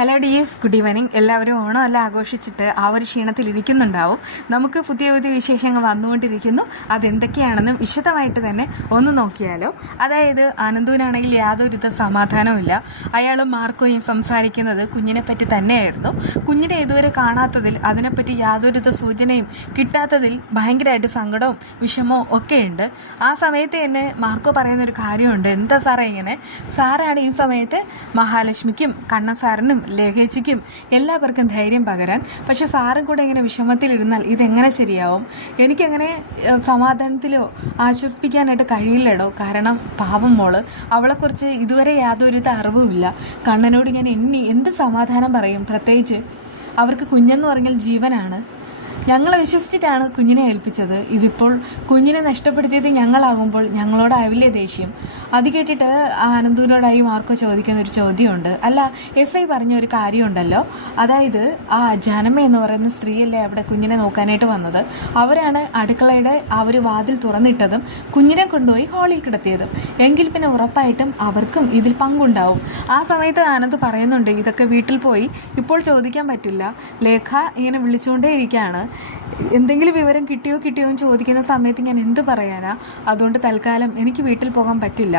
Hello dears, good evening. എല്ലാവരും ഓണം എല്ലാം ആഘോഷിച്ചിട്ട് ആ ഒരു ക്ഷീണത്തിലിരിക്കുന്നുണ്ടാവും. നമുക്ക് പുതിയ പുതിയ വിശേഷങ്ങൾ വന്നുകൊണ്ടിരിക്കുന്നു. അതെന്തൊക്കെയാണെന്നും വിശദമായിട്ട് തന്നെ ഒന്ന് നോക്കിയാലോ. അതായത് ആനന്ദുവിനാണെങ്കിൽ യാതൊരുവിധ സമാധാനവുമില്ല. അയാളും മാർക്കോയും സംസാരിക്കുന്നത് കുഞ്ഞിനെ പറ്റി തന്നെയായിരുന്നു. കുഞ്ഞിനെ ഇതുവരെ കാണാത്തതിൽ, അതിനെപ്പറ്റി യാതൊരുവിധ സൂചനയും കിട്ടാത്തതിൽ ഭയങ്കരമായിട്ട് സങ്കടവും വിഷമവും ഒക്കെയുണ്ട്. ആ സമയത്ത് തന്നെ മാർക്കോ പറയുന്നൊരു കാര്യമുണ്ട്. എന്താ സാറേ ഇങ്ങനെ? സാറാണ് ഈ സമയത്ത് മഹാലക്ഷ്മിക്കും കണ്ണൻ സാറിനും ലേഖേച്ചിക്കും എല്ലാവർക്കും ധൈര്യം പകരാൻ. പക്ഷെ സാറും കൂടെ ഇങ്ങനെ വിഷമത്തിലിരുന്നാൽ ഇതെങ്ങനെ ശരിയാവും? എനിക്കങ്ങനെ സമാധാനത്തിലോ ആശ്വസിപ്പിക്കാനായിട്ട് കഴിയില്ലടോ. കാരണം പാവം മോള്, അവളെക്കുറിച്ച് ഇതുവരെ യാതൊരുവിധ അറിവുമില്ല. കണ്ണനോട് ഞാൻ എന്ത് സമാധാനം പറയും? പ്രത്യേകിച്ച് അവർക്ക് കുഞ്ഞെന്ന് പറഞ്ഞാൽ ജീവനാണ്. ഞങ്ങളെ വിശ്വസിച്ചിട്ടാണ് കുഞ്ഞിനെ ഏൽപ്പിച്ചത്. ഇതിപ്പോൾ കുഞ്ഞിനെ നഷ്ടപ്പെടുത്തിയത് ഞങ്ങളാകുമ്പോൾ ഞങ്ങളോടാവില്ലേ ദേഷ്യം? അത് കേട്ടിട്ട് ആനന്ദുവിനോടായി മാർക്കോ ചോദിക്കുന്ന ഒരു ചോദ്യമുണ്ട്. അല്ല, SI പറഞ്ഞ ഒരു കാര്യമുണ്ടല്ലോ, അതായത് ആ ജാനമ്മ എന്ന് പറയുന്ന സ്ത്രീയല്ലേ അവിടെ കുഞ്ഞിനെ നോക്കാനായിട്ട് വന്നത്? അവരാണ് അടുക്കളയുടെ ആ ഒരു വാതിൽ തുറന്നിട്ടതും കുഞ്ഞിനെ കൊണ്ടുപോയി ഹാളിൽ കിടത്തിയതും. എങ്കിൽ പിന്നെ ഉറപ്പായിട്ടും അവർക്കും ഇതിൽ പങ്കുണ്ടാവും. ആ സമയത്ത് ആനന്ദ് പറയുന്നുണ്ട്, ഇതൊക്കെ വീട്ടിൽ പോയി ഇപ്പോൾ ചോദിക്കാൻ പറ്റില്ല. ലേഖ ഇങ്ങനെ വിളിച്ചുകൊണ്ടേ ഇരിക്കുകയാണ്. എന്തെങ്കിലും വിവരം കിട്ടിയോ എന്ന് ചോദിക്കുന്ന സമയത്ത് ഞാൻ എന്ത് പറയാനാ? അതുകൊണ്ട് തൽക്കാലം എനിക്ക് വീട്ടിൽ പോകാൻ പറ്റില്ല.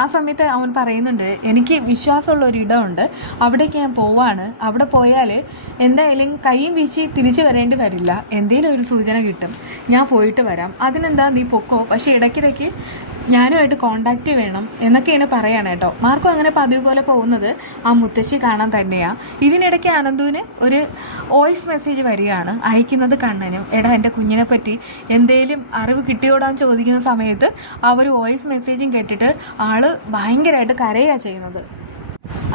ആ സമയത്ത് അവൻ പറയുന്നുണ്ട്, എനിക്ക് വിശ്വാസമുള്ള ഒരു ഇടമുണ്ട്, അവിടേക്ക് ഞാൻ പോവാണ്. അവിടെ പോയാൽ എന്തായാലും കൈയും വീശി തിരിച്ചു വരേണ്ടി വരില്ല. എന്തെങ്കിലും ഒരു സൂചന കിട്ടും. ഞാൻ പോയിട്ട് വരാം. അതിനെന്താ, നീ പൊക്കോ, പക്ഷേ ഇടയ്ക്കിടയ്ക്ക് ഞാനുമായിട്ട് കോണ്ടാക്റ്റ് വേണം എന്നൊക്കെയാണ് പറയാണ് കേട്ടോ. മാർക്കോ അങ്ങനെ പതിവ് പോലെ പോകുന്നത് ആ മുത്തശ്ശി കാണാൻ തന്നെയാണ്. ഇതിനിടയ്ക്ക് ആനന്ദുവിന് ഒരു വോയിസ് മെസ്സേജ് വരികയാണ്. അയക്കുന്നത് കണ്ണനും. എടാ, എൻ്റെ കുഞ്ഞിനെ പറ്റി എന്തേലും അറിവ് കിട്ടിയോടാന്ന് ചോദിക്കുന്ന സമയത്ത് ആ ഒരു വോയിസ് മെസ്സേജും കേട്ടിട്ട് ആള് ഭയങ്കരമായിട്ട് കരയുകയാണ് ചെയ്യുന്നത്.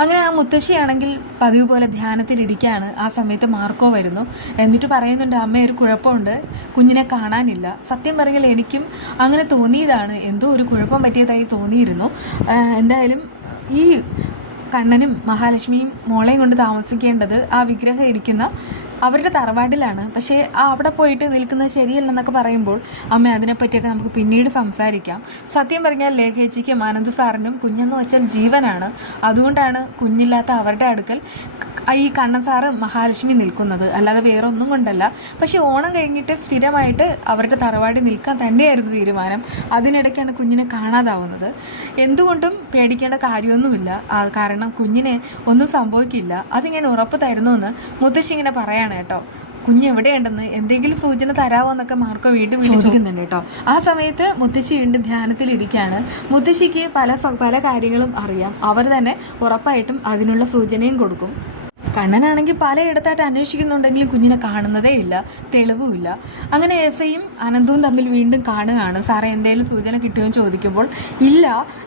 അങ്ങനെ ആ മുത്തശ്ശിയാണെങ്കിൽ പതിവ് പോലെ ധ്യാനത്തിലിരിക്കുകയാണ്. ആ സമയത്ത് മാർക്കോ വരുന്നു. എന്നിട്ട് പറയുന്നുണ്ട്, അമ്മ ഒരു കുഴപ്പമുണ്ട്, കുഞ്ഞിനെ കാണാനില്ല. സത്യം പറഞ്ഞാൽ എനിക്കും അങ്ങനെ തോന്നിയതാണ്, എന്തോ ഒരു കുഴപ്പം പറ്റിയതായി തോന്നിയിരുന്നു. എന്തായാലും ഈ കണ്ണനും മഹാലക്ഷ്മിയും മോളെയും കൊണ്ട് താമസിക്കേണ്ടത് ആ വിഗ്രഹം ഇരിക്കുന്ന അവരുടെ തറവാട്ടിലാണ്. പക്ഷേ അവിടെ പോയിട്ട് നിൽക്കുന്നത് ശരിയല്ലെന്നൊക്കെ പറയുമ്പോൾ അമ്മ അതിനെപ്പറ്റിയൊക്കെ നമുക്ക് പിന്നീട് സംസാരിക്കാം. സത്യം പറഞ്ഞാൽ ലേഖേച്ചിക്കും ആനന്ദ് സാറിനും കുഞ്ഞെന്ന് വെച്ചാൽ ജീവനാണ്. അതുകൊണ്ടാണ് കുഞ്ഞില്ലാത്ത അവരുടെ അടുക്കൽ ഈ കണ്ണൻ സാറ് മഹാലക്ഷ്മി നിൽക്കുന്നത്, അല്ലാതെ വേറെ ഒന്നും കൊണ്ടല്ല. പക്ഷെ ഓണം കഴിഞ്ഞിട്ട് സ്ഥിരമായിട്ട് അവരുടെ തറവാടിൽ നിൽക്കാൻ തന്നെയായിരുന്നു തീരുമാനം. അതിനിടയ്ക്കാണ് കുഞ്ഞിനെ കാണാതാവുന്നത്. എന്തുകൊണ്ടും പേടിക്കേണ്ട കാര്യമൊന്നുമില്ല, കാരണം കുഞ്ഞിനെ ഒന്നും സംഭവിക്കില്ല. അതിങ്ങനെ ഉറപ്പ് തരുന്നു എന്ന് മുത്തശ്ശി ഇങ്ങനെ പറയാണ് കേട്ടോ. കുഞ്ഞ് എവിടെയുണ്ടെന്ന് എന്തെങ്കിലും സൂചന തരാമോ എന്നൊക്കെ മാർക്കോ വീണ്ടും ചോദിക്കുന്നുണ്ട് കേട്ടോ. ആ സമയത്ത് മുത്തശ്ശി വീണ്ടും ധ്യാനത്തിലിരിക്കുകയാണ്. മുത്തശ്ശിക്ക് പല കാര്യങ്ങളും അറിയാം. അവർ തന്നെ ഉറപ്പായിട്ടും അതിനുള്ള സൂചനയും കൊടുക്കും. കണ്ണനാണെങ്കിൽ പലയിടത്തായിട്ട് അന്വേഷിക്കുന്നുണ്ടെങ്കിലും കുഞ്ഞിനെ കാണുന്നതേ ഇല്ല, തെളിവുമില്ല. അങ്ങനെ SIയും അനന്തവും തമ്മിൽ വീണ്ടും കാണുകയാണ്. സാറേ, എന്തെങ്കിലും സൂചന കിട്ടുമെന്ന് ചോദിക്കുമ്പോൾ, ഇല്ല,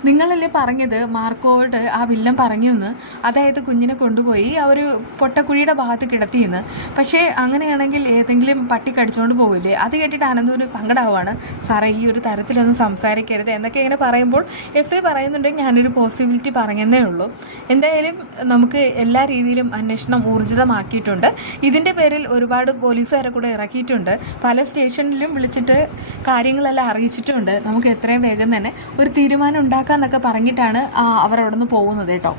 നിങ്ങളല്ലേ പറഞ്ഞത് മാർക്കോയോട് ആ വില്ലൻ പറഞ്ഞു എന്ന്, അതായത് കുഞ്ഞിനെ കൊണ്ടുപോയി ആ ഒരു പൊട്ടക്കുഴിയുടെ ഭാഗത്ത് കിടത്തിയെന്ന്. പക്ഷേ അങ്ങനെയാണെങ്കിൽ ഏതെങ്കിലും പട്ടി കടിച്ചുകൊണ്ട് പോകില്ലേ? അത് കേട്ടിട്ട് അനന്തൂര് സങ്കടമാവാണ്. സാറേ, ഈ ഒരു തരത്തിലൊന്നും സംസാരിക്കരുത് എന്നൊക്കെ ഇങ്ങനെ പറയുമ്പോൾ SI പറയുന്നുണ്ടെങ്കിൽ ഞാനൊരു പോസിബിലിറ്റി പറഞ്ഞതേ ഉള്ളൂ. എന്തായാലും നമുക്ക് എല്ലാ രീതിയിലും അന്വേഷണം ഊർജിതമാക്കിയിട്ടുണ്ട്. ഇതിൻ്റെ പേരിൽ ഒരുപാട് പോലീസുകാരെ കൂടെ ഇറക്കിയിട്ടുണ്ട്. പല സ്റ്റേഷനിലും വിളിച്ചിട്ട് കാര്യങ്ങളെല്ലാം അറിയിച്ചിട്ടുണ്ട്. നമുക്ക് എത്രയും വേഗം തന്നെ ഒരു തീരുമാനം ഉണ്ടാക്കാമെന്നൊക്കെ പറഞ്ഞിട്ടാണ് അവർ അവിടെ നിന്ന് പോകുന്നത് കേട്ടോ.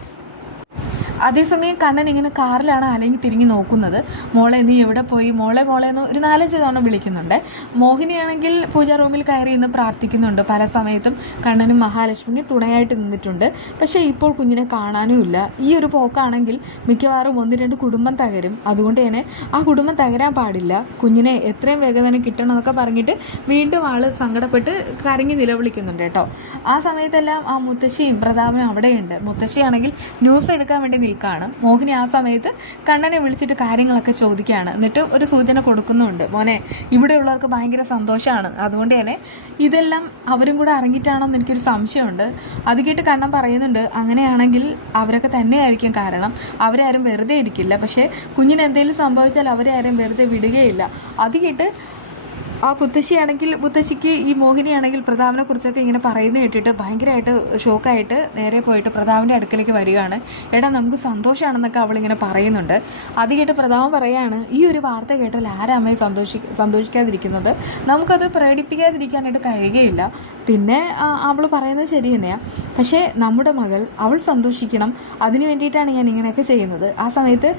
അതേസമയം കണ്ണൻ ഇങ്ങനെ കാറിലാണ് അലങ്ങി തിരിഞ്ഞ് നോക്കുന്നത്. മോളെ, നീ എവിടെ പോയി? മോളെ എന്ന് ഒരു 4-5 തവണ വിളിക്കുന്നുണ്ട്. മോഹിനിയാണെങ്കിൽ പൂജാ റൂമിൽ കയറി ഇന്ന് പ്രാർത്ഥിക്കുന്നുണ്ട്. പല സമയത്തും കണ്ണനും മഹാലക്ഷ്മിക്ക് തുണയായിട്ട് നിന്നിട്ടുണ്ട്. പക്ഷേ ഇപ്പോൾ കുഞ്ഞിനെ കാണാനും ഇല്ല. ഈ ഒരു പോക്കാണെങ്കിൽ മിക്കവാറും 1-2 കുടുംബം തകരും. അതുകൊണ്ട് തന്നെ ആ കുടുംബം തകരാൻ പാടില്ല. കുഞ്ഞിനെ എത്രയും വേഗം തന്നെ കിട്ടണം എന്നൊക്കെ പറഞ്ഞിട്ട് വീണ്ടും ആള് സങ്കടപ്പെട്ട് കരഞ്ഞ് നിലവിളിക്കുന്നുണ്ട് കേട്ടോ. ആ സമയത്തെല്ലാം ആ മുത്തശ്ശിയും പ്രതാപനും അവിടെയുണ്ട്. മുത്തശ്ശിയാണെങ്കിൽ ന്യൂസ് എടുക്കാൻ വേണ്ടി നിൽക്കുകയാണ്. മോഹിനി ആ സമയത്ത് കണ്ണനെ വിളിച്ചിട്ട് കാര്യങ്ങളൊക്കെ ചോദിക്കുകയാണ്. എന്നിട്ട് ഒരു സൂചന കൊടുക്കുന്നുണ്ട്, മോനെ, ഇവിടെയുള്ളവർക്ക് ഭയങ്കര സന്തോഷമാണ്, അതുകൊണ്ട് തന്നെ ഇതെല്ലാം അവരും കൂടെ അറിഞ്ഞിട്ടാണോ എന്ന് എനിക്കൊരു സംശയമുണ്ട്. അത് കേട്ട് കണ്ണൻ പറയുന്നുണ്ട്, അങ്ങനെയാണെങ്കിൽ അവരൊക്കെ തന്നെയായിരിക്കും കാരണം. അവരാരും വെറുതെ ഇരിക്കില്ല. പക്ഷേ കുഞ്ഞിന് എന്തെങ്കിലും സംഭവിച്ചാൽ അവരെ ആരും വെറുതെ വിടുകയില്ല. അത് കേട്ട് ആ മുത്തശ്ശിക്ക് ഈ മോഹിനിയാണെങ്കിൽ പ്രതാപനെ കുറിച്ചൊക്കെ ഇങ്ങനെ പറയുന്നത് കേട്ടിട്ട് ഭയങ്കരമായിട്ട് ഷോക്കായിട്ട് നേരെ പോയിട്ട് പ്രതാപൻ്റെ അടുക്കലേക്ക് വരികയാണ്. എടാ നമുക്ക് സന്തോഷമാണെന്നൊക്കെ അവളിങ്ങനെ പറയുന്നുണ്ട്. അത് കേട്ട് പ്രതാപൻ പറയാണ്, ഈ ഒരു വാർത്ത കേട്ടാൽ ആരാമയെ സന്തോഷിക്കാതിരിക്കുന്നത്, നമുക്കത് പ്രകടിപ്പിക്കാതിരിക്കാനായിട്ട് കഴിയുകയില്ല. പിന്നെ അവൾ പറയുന്നത് ശരി തന്നെയാണ്, പക്ഷേ നമ്മുടെ മകൾ അവൾ സന്തോഷിക്കണം, അതിന് വേണ്ടിയിട്ടാണ് ഞാൻ ഇങ്ങനെയൊക്കെ ചെയ്യുന്നത്. ആ സമയത്ത്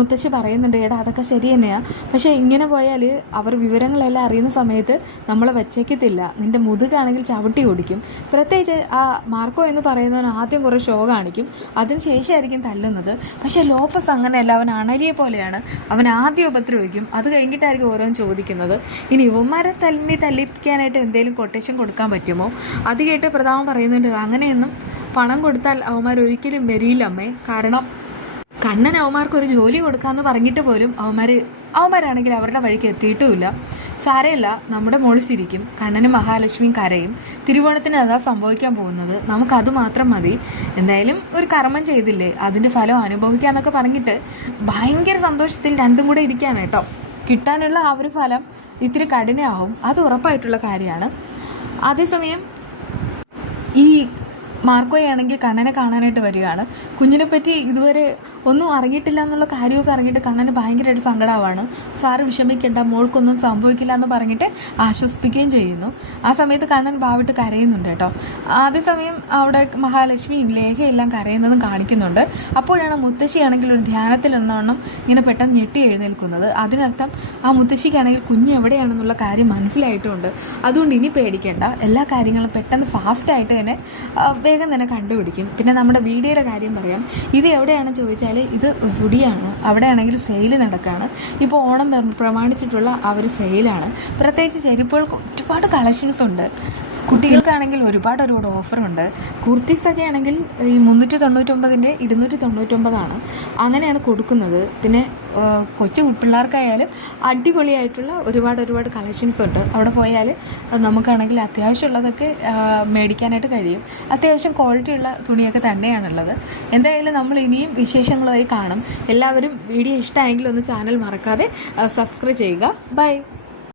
മുത്തശ്ശി പറയുന്നുണ്ട്, എടാ അതൊക്കെ ശരി തന്നെയാണ്, പക്ഷേ ഇങ്ങനെ പോയാൽ അവർ വിവരങ്ങളെല്ലാം അറിയുന്ന സമയത്ത് നമ്മളെ വച്ചേക്കത്തില്ല, നിൻ്റെ മുതുകാണെങ്കിൽ ചവിട്ടി ഓടിക്കും. പ്രത്യേകിച്ച് ആ മാർക്കോ എന്ന് പറയുന്നവൻ ആദ്യം കുറേ ഷോ കാണിക്കും, അതിന് ശേഷമായിരിക്കും തല്ലുന്നത്. പക്ഷേ ലോപ്പസ് അങ്ങനെയല്ല, അവൻ അണലിയെ പോലെയാണ്, അവൻ ആദ്യം ഉപദ്രവിക്കും, അത് കഴിഞ്ഞിട്ടായിരിക്കും ഓരോന്ന് ചോദിക്കുന്നത്. ഇനി ഇവന്മാരെ തല്ലിപ്പിക്കാനായിട്ട് എന്തെങ്കിലും കൊട്ടേഷൻ കൊടുക്കാൻ പറ്റുമോ? അത് കേട്ട് പ്രതാപൻ പറയുന്നുണ്ട്, അങ്ങനെയൊന്നും പണം കൊടുത്താൽ അവന്മാർ ഒരിക്കലും വരിയില്ല അമ്മേ, കാരണം കണ്ണൻ അവന്മാർക്കൊരു ജോലി കൊടുക്കാമെന്ന് പറഞ്ഞിട്ട് പോലും അവന്മാരാണെങ്കിൽ അവരുടെ വഴിക്ക് എത്തിയിട്ടുമില്ല. സാരമില്ല, നമ്മുടെ മോള് ചിരിക്കും, കണ്ണനും മഹാലക്ഷ്മിയും കരയും, തിരുവോണത്തിന് അതാ സംഭവിക്കാൻ പോകുന്നത്, നമുക്കത് മാത്രം മതി, എന്തായാലും ഒരു കർമ്മം ചെയ്തില്ലേ അതിൻ്റെ ഫലം അനുഭവിക്കാമെന്നൊക്കെ പറഞ്ഞിട്ട് ഭയങ്കര സന്തോഷത്തിൽ രണ്ടും കൂടെ ഇരിക്കുകയാണ് കേട്ടോ. കിട്ടാനുള്ള ആ ഒരു ഫലം ഇത്തിരി കഠിനമാവും, അത് ഉറപ്പായിട്ടുള്ള കാര്യമാണ്. അതേസമയം ഈ മാർക്കോയാണെങ്കിൽ കണ്ണനെ കാണാനായിട്ട് വരികയാണ്. കുഞ്ഞിനെപ്പറ്റി ഇതുവരെ ഒന്നും അറിഞ്ഞിട്ടില്ല എന്നുള്ള കാര്യമൊക്കെ അറിഞ്ഞിട്ട് കണ്ണന് ഭയങ്കരമായിട്ട് സങ്കടമാണ്. സാറ് വിഷമിക്കേണ്ട, മോൾക്കൊന്നും സംഭവിക്കില്ല എന്ന് പറഞ്ഞിട്ട് ആശ്വസിപ്പിക്കുകയും ചെയ്യുന്നു. ആ സമയത്ത് കണ്ണൻ ഭാവിട്ട് കരയുന്നുണ്ട് കേട്ടോ. അതേസമയം അവിടെ മഹാലക്ഷ്മിയും ലേഖയെല്ലാം കരയുന്നതും കാണിക്കുന്നുണ്ട്. അപ്പോഴാണ് മുത്തശ്ശിയാണെങ്കിൽ ഒരു ധ്യാനത്തിൽ നിന്നോണം ഇങ്ങനെ പെട്ടെന്ന് ഞെട്ടി എഴുന്നേൽക്കുന്നത്. അതിനർത്ഥം ആ മുത്തശ്ശിക്കാണെങ്കിൽ കുഞ്ഞ് എവിടെയാണെന്നുള്ള കാര്യം മനസ്സിലായിട്ടുമുണ്ട്. അതുകൊണ്ട് ഇനി പേടിക്കേണ്ട, എല്ലാ കാര്യങ്ങളും പെട്ടെന്ന് ഫാസ്റ്റായിട്ട് തന്നെ വേഗം തന്നെ കണ്ടുപിടിക്കും. പിന്നെ നമ്മുടെ വീഡിയോയുടെ കാര്യം പറയാം. ഇത് എവിടെയാണെന്ന് ചോദിച്ചാൽ ഇത് സുഡിയാണ്. അവിടെയാണെങ്കിൽ സെയിൽ നടക്കുകയാണ്. ഇപ്പോൾ ഓണം പ്രമാണിച്ചിട്ടുള്ള ആ ഒരു സെയിലാണ്. പ്രത്യേകിച്ച് ചെരുപ്പുകൾക്ക് ഒരുപാട് കളക്ഷൻസ് ഉണ്ട്. കുട്ടികൾക്കാണെങ്കിൽ ഒരുപാട് ഓഫറുണ്ട്. കുർത്തീസൊക്കെ ആണെങ്കിൽ ഈ 399ൻ്റെ 299 അങ്ങനെയാണ് കൊടുക്കുന്നത്. പിന്നെ കൊച്ചു പിള്ളേർക്കായാലും അടിപൊളിയായിട്ടുള്ള ഒരുപാട് കളക്ഷൻസ് ഉണ്ട്. അവിടെ പോയാൽ നമുക്കാണെങ്കിൽ അത്യാവശ്യമുള്ളതൊക്കെ മേടിക്കാനായിട്ട് കഴിയും. അത്യാവശ്യം ക്വാളിറ്റിയുള്ള തുണിയൊക്കെ തന്നെയാണുള്ളത്. എന്തായാലും നമ്മൾ ഇനിയും വിശേഷങ്ങളായി കാണും. എല്ലാവരും വീഡിയോ ഇഷ്ടമായെങ്കിൽ ഒന്ന് ചാനൽ മറക്കാതെ സബ്സ്ക്രൈബ് ചെയ്യുക. ബൈ.